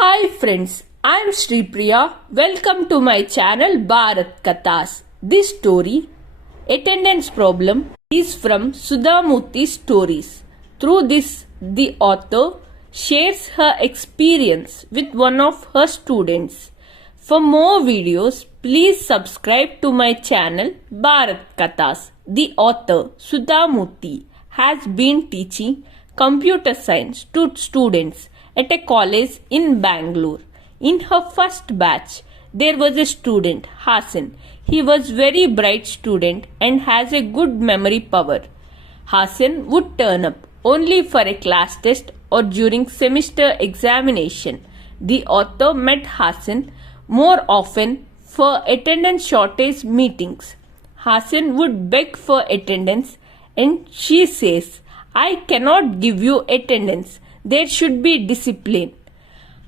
Hi friends, I am Sri Priya. Welcome to my channel Bharat Kathas. This story, Attendance Problem, is from Sudha stories. Through this, the author shares her experience with one of her students. For more videos, please subscribe to my channel Bharat Kathas. The author, Sudha has been teaching computer science to students at a college in Bangalore. In her first batch, there was a student, Hassan. He was very bright student and has a good memory power. Hassan would turn up only for a class test or during semester examination. The author met Hassan more often for attendance shortage meetings. Hassan would beg for attendance and she says, "I cannot give you attendance. There should be discipline."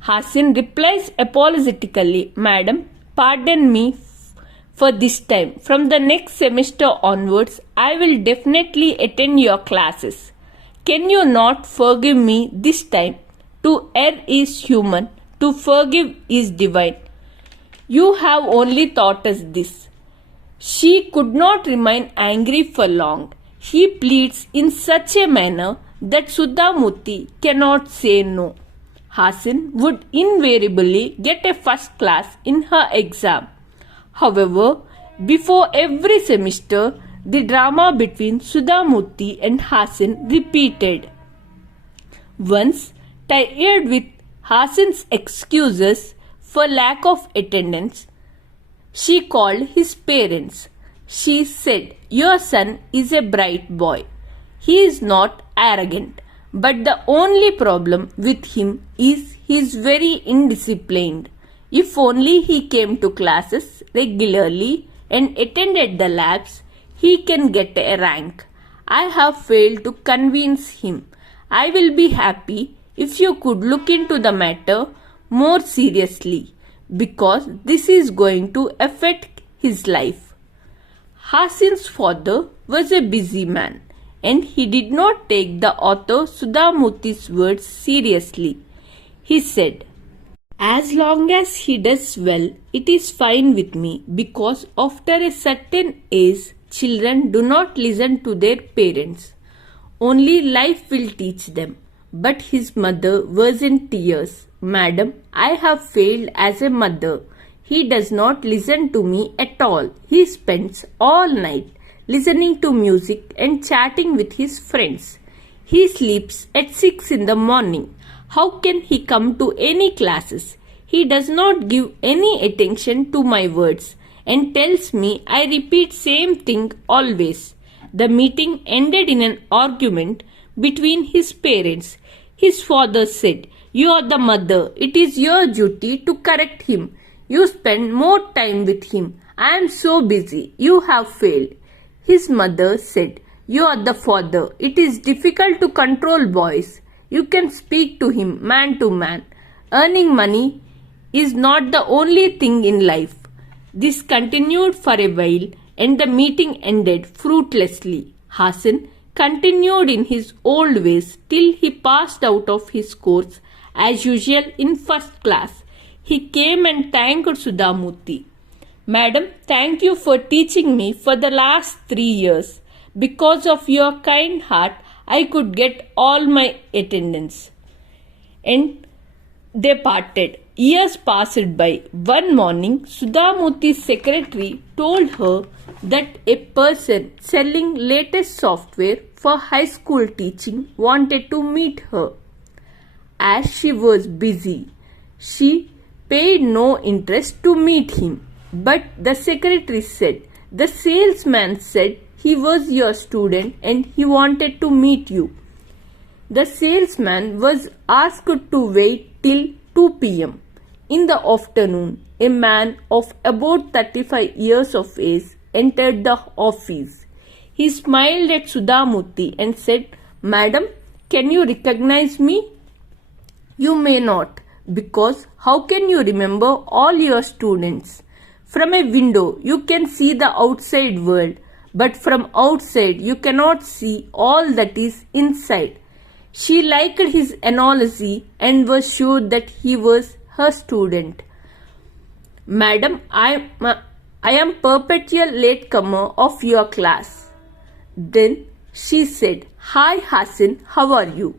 Hassan replies apologetically, "Madam, pardon me for this time. From the next semester onwards, I will definitely attend your classes. Can you not forgive me this time? To err is human, to forgive is divine. You have only taught us this." She could not remain angry for long. He pleads in such a manner that Sudha cannot say no. Hassan would invariably get a first class in her exam. However, before every semester, the drama between Sudha and Hassan repeated. Once, tired with Hassan's excuses for lack of attendance, she called his parents. She said, "Your son is a bright boy. He is not arrogant, but the only problem with him is he is very indisciplined. If only he came to classes regularly and attended the labs, he can get a rank. I have failed to convince him. I will be happy if you could look into the matter more seriously, because this is going to affect his life." Hassan's father was a busy man, and he did not take the author Sudha words seriously. He said, "As long as he does well, it is fine with me, because after a certain age, children do not listen to their parents. Only life will teach them." But his mother was in tears. "Madam, I have failed as a mother. He does not listen to me at all. He spends all night listening to music and chatting with his friends. He sleeps at 6 in the morning. How can he come to any classes? He does not give any attention to my words and tells me I repeat same thing always." The meeting ended in an argument between his parents. His father said, "You are the mother. It is your duty to correct him. You spend more time with him. I am so busy. You have failed." His mother said, "You are the father. It is difficult to control boys. You can speak to him man to man. Earning money is not the only thing in life." This continued for a while and the meeting ended fruitlessly. Hassan continued in his old ways till he passed out of his course as usual in first class. He came and thanked Sudha "Madam, thank you for teaching me for the last 3 years. Because of your kind heart, I could get all my attendance." And they parted. Years passed by. One morning, Sudha secretary told her that a person selling latest software for high school teaching wanted to meet her. As she was busy, she paid no interest to meet him. But the secretary said, "The salesman said he was your student and he wanted to meet you." The salesman was asked to wait till 2 p.m. In the afternoon, a man of about 35 years of age entered the office. He smiled at Sudha and said, "Madam, can you recognize me?" "You may not, because how can you remember all your students? From a window you can see the outside world, but from outside you cannot see all that is inside." She liked his analogy and was sure that he was her student. Madam, I am perpetual latecomer of your class. Then she said, Hi Hassan, how are you?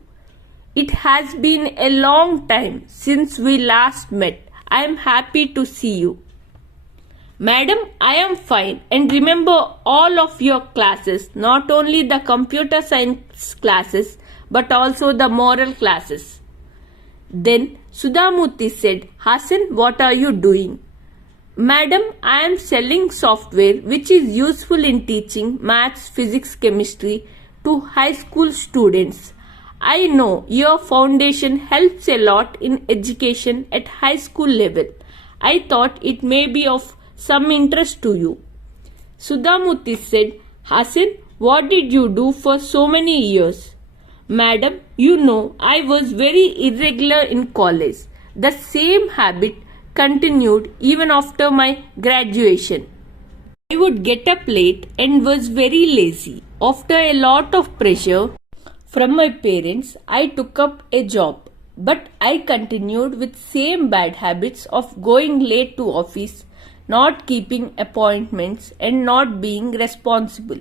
It has been a long time since we last met. I am happy to see you. Madam, I am fine and remember all of your classes, not only the computer science classes but also the moral classes. Then Sudha said, Hassan, what are you doing? Madam, I am selling software which is useful in teaching maths, physics, chemistry to high school students. I know your foundation helps a lot in education at high school level. I thought it may be of some interest to you. Sudha said, Hassan, what did you do for so many years? Madam, you know I was very irregular in college. The same habit continued even after my graduation. I would get up late and was very lazy. After a lot of pressure from my parents, I took up a job. But I continued with same bad habits of going late to office, not keeping appointments and not being responsible.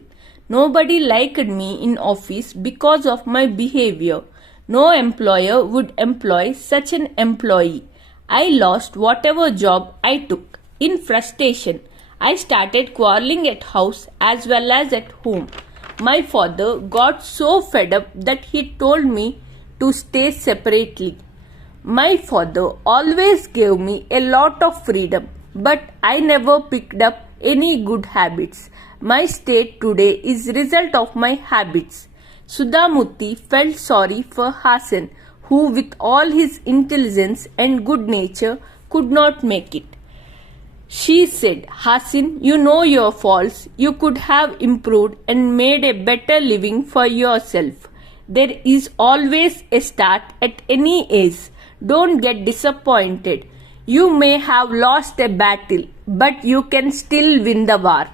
Nobody liked me in office because of my behavior. No employer would employ such an employee. I lost whatever job I took. In frustration, I started quarreling at house as well as at home. My father got so fed up that he told me to stay separately. My father always gave me a lot of freedom, but I never picked up any good habits. My state today is result of my habits. Sudha felt sorry for Hassan, who with all his intelligence and good nature could not make it. She said, Hassan, you know your faults. You could have improved and made a better living for yourself. There is always a start at any age. Don't get disappointed. You may have lost a battle, but you can still win the war.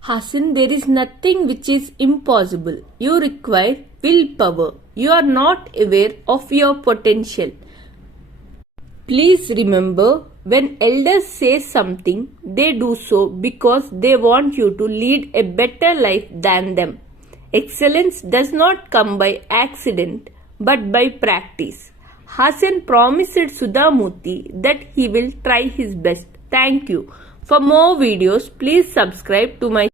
Hassan, there is nothing which is impossible. You require willpower. You are not aware of your potential. Please remember, when elders say something, they do so because they want you to lead a better life than them. Excellence does not come by accident, but by practice. Hassan promised Sudha that he will try his best. Thank you. For more videos, please subscribe to my